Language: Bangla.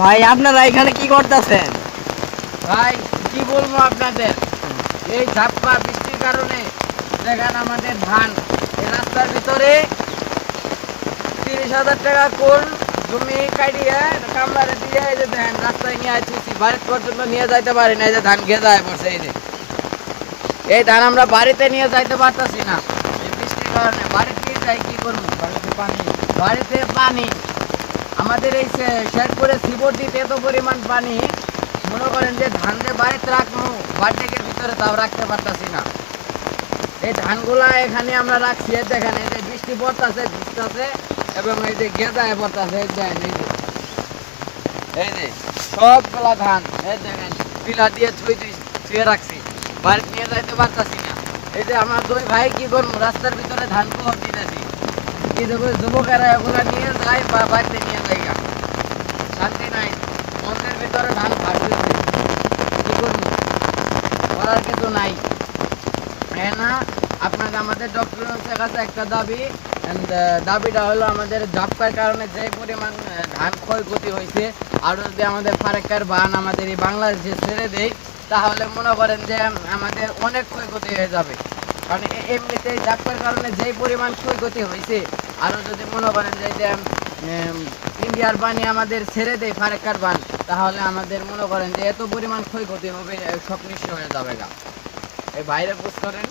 ভাই আপনারা এখানে কি করতেছেন? ভাই কি বলবো আপনাদের, এই ঝাপ্পা বৃষ্টির কারণে দেখেন আমাদের ধান এই রাস্তার ভিতরে 30,000 টাকা কোন জমি কাটিয়ে কামলারে দিয়ে এই যে ধান রাস্তায় নিয়ে আসছি, বাড়ি পর্যন্ত নিয়ে যাইতে পারি না। এই যে ধান গেদায় পড়ছে, এই ধান আমরা বাড়িতে নিয়ে যাইতে পারতাছি না এই বৃষ্টির কারণে। বাড়িতে নিয়ে যাই কি করবো? বাড়িতে পানি আমাদের এই শেরপুরে শিবর দিতে এত পরিমাণ পানি, মনে করেন যে ধান যে বাড়িতে রাখবো বাড়ির ভিতরে তাও রাখতে পারতাছি না। এই ধানগুলা এখানে আমরা রাখছি, দেখেন এই যে বৃষ্টি পড়তেছে ভিজতেছে এবং এই যে গেদায় পড়তেছে, এই যে সবগুলা ধান এই দেখেন পিলা দিয়ে ছুঁয়ে রাখছি, বাড়িতে নিয়ে যাইতে পারতাছি না। এই যে আমার দুই ভাই কি করবো, রাস্তার ভিতরে ধান পোহর দিতেছি, কি দেবো যুবকেরা এগুলা নিয়ে যায় বা বাড়িতে নিয়ে যায়, শান্তি নাই, মন্দিরের ভিতরে ধান ফাটবে, কি করবো, করার কিছু নাই। হ্যাঁ না, আপনাকে আমাদের ডক্টরের কাছে একটা দাবি, দাবিটা হলো আমাদের ঝাপ্পার কারণে যে পরিমাণ ধান ক্ষয়ক্ষতি হয়েছে, আর যদি আমাদের ফারাক্কার বান আমাদের এই বাংলাদেশে ছেড়ে দেয় তাহলে মনে করেন যে আমাদের অনেক ক্ষয়ক্ষতি হয়ে যাবে। কারণ এমনিতে ঝাপ্পার কারণে যেই পরিমাণ ক্ষয়ক্ষতি হয়েছে, আরও যদি মনে করেন যে ইন্ডিয়ার বানি আমাদের ছেড়ে দেয় ফারাক্কার বান, তাহলে আমাদের মনে করেন যে এত পরিমাণ ক্ষয়ক্ষতি হবে, সব নিশ্চয় হয়ে যাবে গা। এই বাইরে পোস্ট করেন।